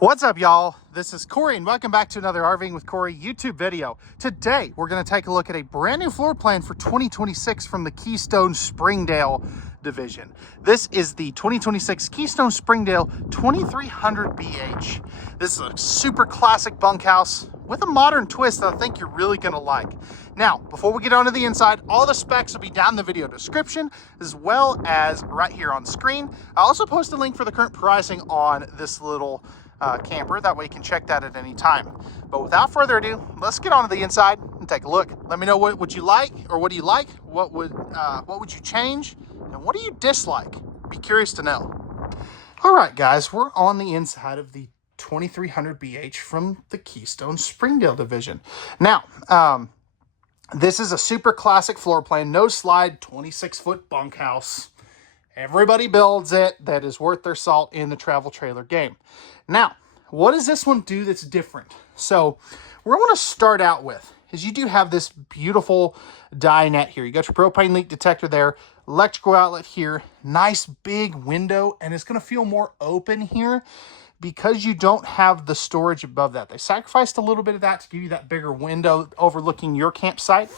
What's up, y'all? This is Corey, and welcome back to another RVing with Corey YouTube video. Today, we're going to take a look at a brand new floor plan for 2026 from the Keystone Springdale division. This is the 2026 Keystone Springdale 2300BH. This is a super classic bunkhouse with a modern twist that I think you're really going to like. Now, before we get onto the inside, all the specs will be down in the video description, as well as right here on screen. I also post a link for the current pricing on this little camper. That way you can check that at any time. But without further ado, let's get on to the inside and take a look. Let me know what would you like, or what do you like? What would you change? And what do you dislike? Be curious to know. All right, guys, we're on the inside of the 2300BH from the Keystone Springdale division. Now, this is a super classic floor plan, no slide, 26-foot bunkhouse. Everybody builds it. That is worth their salt in the travel trailer game. Now, what does this one do that's different? So, what I want to start out with is you do have this beautiful dinette here. You got your propane leak detector there, electrical outlet here, nice big window, and it's going to feel more open here because you don't have the storage above that. They sacrificed a little bit of that to give you that bigger window overlooking your campsite.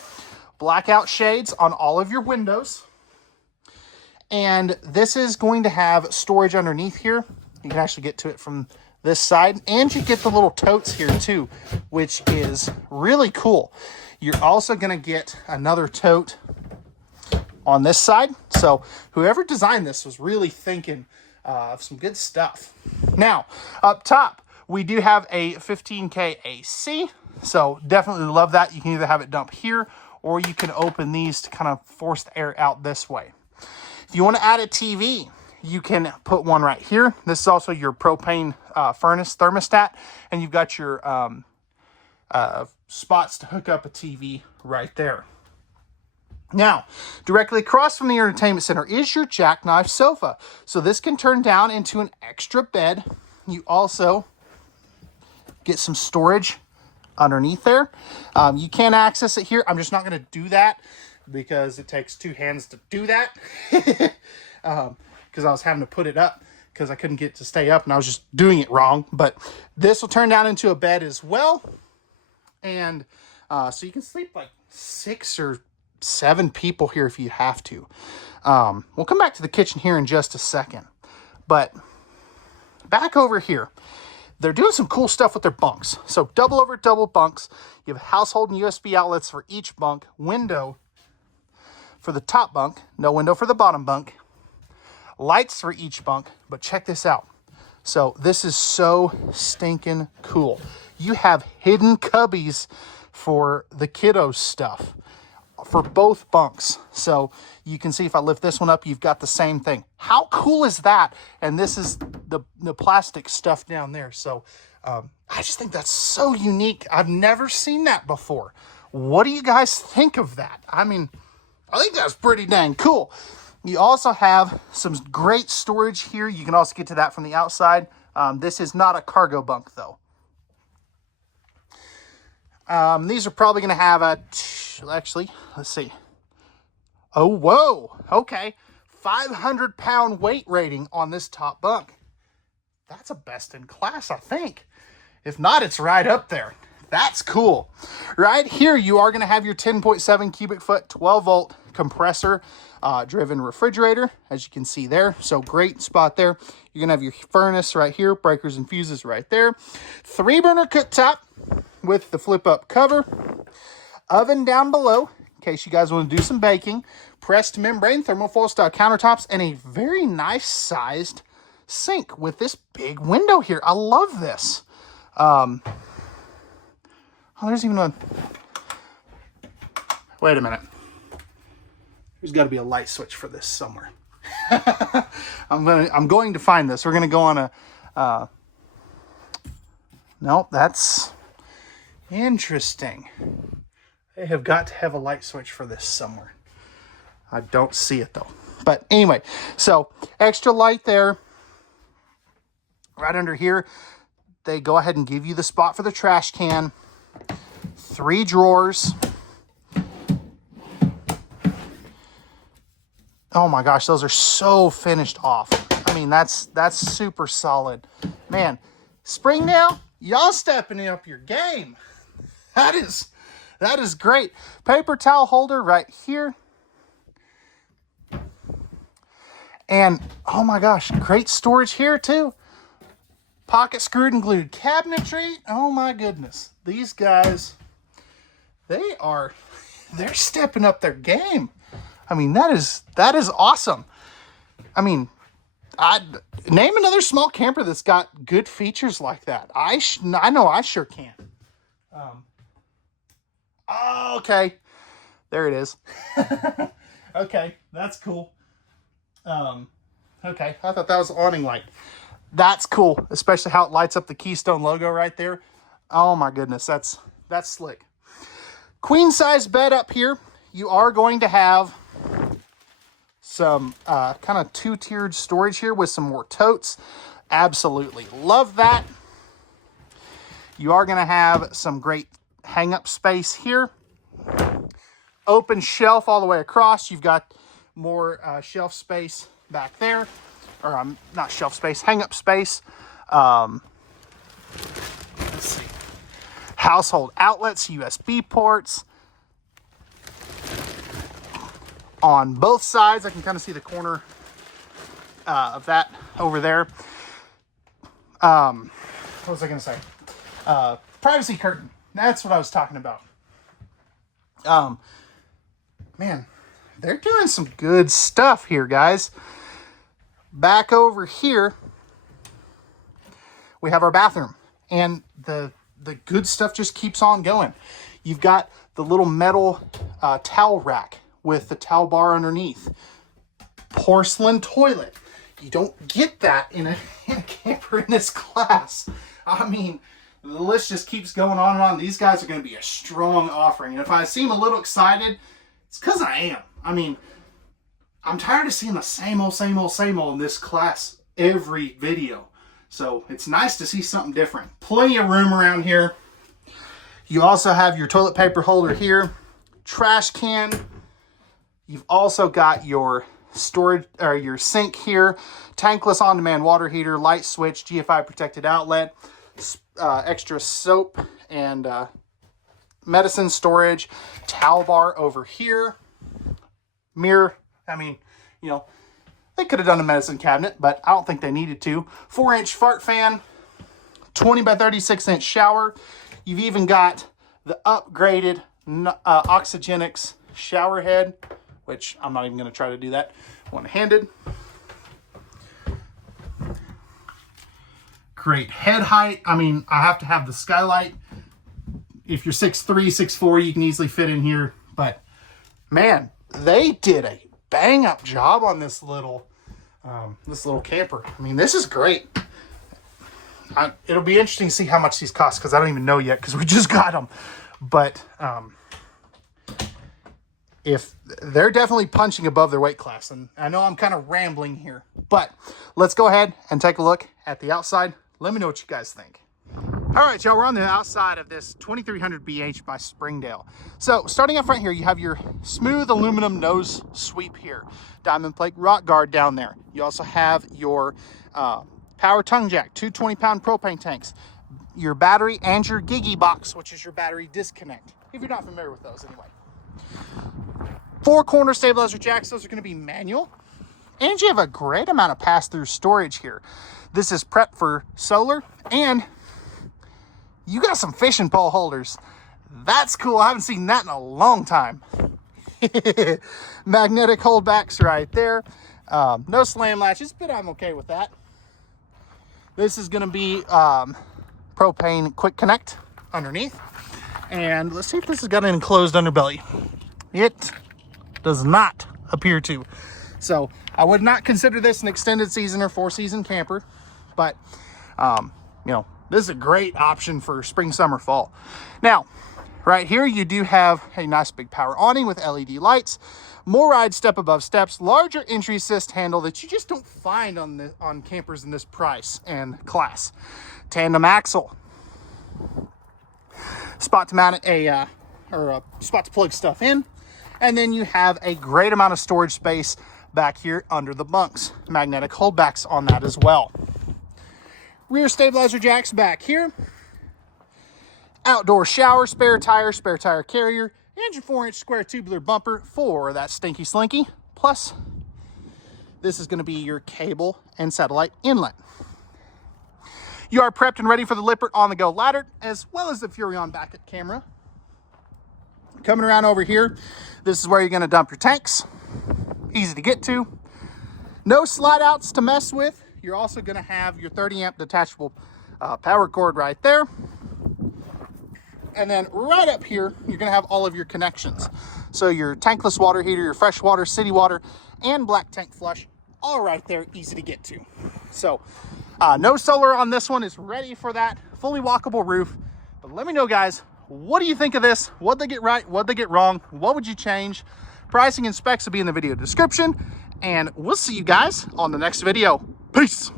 Blackout shades on all of your windows. And this is going to have storage underneath here. You can actually get to it from this side. And you get the little totes here too, which is really cool. You're also going to get another tote on this side. So whoever designed this was really thinking of some good stuff. Now, up top, we do have a 15K AC. So definitely love that. You can either have it dump here, or you can open these to kind of force the air out this way. If you want to add a TV, you can put one right here. This is also your propane furnace thermostat, and you've got your spots to hook up a TV right there. Now, directly across from the entertainment center is your jackknife sofa. So this can turn down into an extra bed. You also get some storage underneath there. You can access it here. I'm just not going to do that because it takes two hands to do that. Because I was having to put it up because I couldn't get it to stay up, and I was just doing it wrong. But this will turn down into a bed as well. And so you can sleep like 6 or 7 people here if you have to. We'll come back to the kitchen here in just a second. But back over here, they're doing some cool stuff with their bunks. So double over double bunks. You have household and USB outlets for each bunk. Window for the top bunk. No window for the bottom bunk. Lights for each bunk. But check this out. So this is so stinking cool. You have hidden cubbies for the kiddos stuff for both bunks. So you can see if I lift this one up, you've got the same thing. How cool is that? And this is the plastic stuff down there. So I just think that's so unique. I've never seen that before. What do you guys think of that? I mean, I think that's pretty dang cool. You also have some great storage here. You can also get to that from the outside. This is not a cargo bunk, though. These are probably going to have actually, let's see. Oh, whoa. Okay. 500-pound weight rating on this top bunk. That's a best in class, I think. If not, it's right up there. That's cool. Right here, you are going to have your 10.7 cubic foot, 12-volt compressor driven refrigerator, as you can see there. So great spot there. You're going to have your furnace right here, breakers and fuses right there. 3-burner cooktop with the flip-up cover. Oven down below, in case you guys want to do some baking. Pressed membrane thermofoil style countertops, and a very nice sized sink with this big window here. I love this. Oh, there's even a... Wait a minute. There's got to be a light switch for this somewhere. I'm going to find this. We're going to go on a... Nope, that's interesting. They have got to have a light switch for this somewhere. I don't see it though. But anyway, so extra light there. Right under here, they go ahead and give you the spot for the trash can. 3 drawers. Oh my gosh, those are so finished off. I mean, that's super solid. Man, Springdale, y'all stepping up your game. That is great. Paper towel holder right here. And oh my gosh, great storage here too. Pocket screwed and glued cabinetry. Oh my goodness. These guys, they're stepping up their game. I mean, that is awesome. I mean, name another small camper that's got good features like that. I know I sure can. Oh, okay. There it is. Okay, that's cool. Okay, I thought that was awning light. That's cool, especially how it lights up the Keystone logo right there. Oh my goodness, that's slick. Queen size bed up here. You are going to have some kind of two-tiered storage here with some more totes. Absolutely love that. You are going to have some great hang-up space here. Open shelf all the way across. You've got more shelf space back there. Or not shelf space, hang-up space. Let's see. Household outlets, USB ports. On both sides, I can kind of see the corner of that over there. What was I going to say? Privacy curtain. That's what I was talking about. Man, they're doing some good stuff here, guys. Back over here, we have our bathroom. And the good stuff just keeps on going. You've got the little metal towel rack with the towel bar underneath. Porcelain toilet. You don't get that in a camper in this class. I mean, the list just keeps going on and on. These guys are going to be a strong offering. And if I seem a little excited, it's because I am. I mean, I'm tired of seeing the same old in this class every video. So it's nice to see something different. Plenty of room around here. You also have your toilet paper holder here. Trash can. You've also got your storage or your sink here, tankless on-demand water heater, light switch, GFI protected outlet, extra soap and medicine storage, towel bar over here, mirror. I mean, you know, they could have done a medicine cabinet, but I don't think they needed to. 4-inch fart fan, 20 by 36-inch shower. You've even got the upgraded Oxygenics shower head, which I'm not even going to try to do that one-handed. Great head height. I mean, I have to have the skylight. If you're 6'3", 6'4", you can easily fit in here. But, man, they did a bang-up job on this little camper. I mean, this is great. It'll be interesting to see how much these cost, because I don't even know yet, because we just got them. But, if they're definitely punching above their weight class, and I know I'm kind of rambling here, but let's go ahead and take a look at the outside. Let me know what you guys think. All right, y'all, we're on the outside of this 2300BH by Springdale. So starting up front here, you have your smooth aluminum nose sweep here, diamond plate rock guard down there. You also have your power tongue jack, two 20-pound propane tanks, your battery and your Gigi box, which is your battery disconnect, if you're not familiar with those anyway. 4 corner stabilizer jacks. Those are going to be manual. And you have a great amount of pass-through storage here. This is prepped for solar, and you got some fishing pole holders. That's cool. I haven't seen that in a long time. Magnetic holdbacks right there. No slam latches, but I'm okay with that. This is going to be propane quick connect underneath. And let's see if this has got an enclosed underbelly. It does not appear to. So I would not consider this an extended season or 4-season camper, but you know, this is a great option for spring, summer, fall. Now, right here you do have a nice big power awning with LED lights, more ride step above steps, larger entry assist handle that you just don't find on campers in this price and class. Tandem axle, spot to mount a spot to plug stuff in. And then you have a great amount of storage space back here under the bunks. Magnetic holdbacks on that as well. Rear stabilizer jacks back here. Outdoor shower, spare tire carrier, and your 4-inch square tubular bumper for that stinky slinky. Plus, this is going to be your cable and satellite inlet. You are prepped and ready for the Lippert on-the-go ladder, as well as the Furrion backup camera. Coming around over here, this is where you're going to dump your tanks. Easy to get to. No slide outs to mess with. You're also going to have your 30-amp detachable power cord right there. And then right up here, you're going to have all of your connections. So your tankless water heater, your fresh water, city water, and black tank flush, all right there, easy to get to. So no solar on this one, is ready for that fully walkable roof. But let me know, guys, what do you think of this? What'd they get right? What'd they get wrong? What would you change? Pricing and specs will be in the video description. And we'll see you guys on the next video. Peace.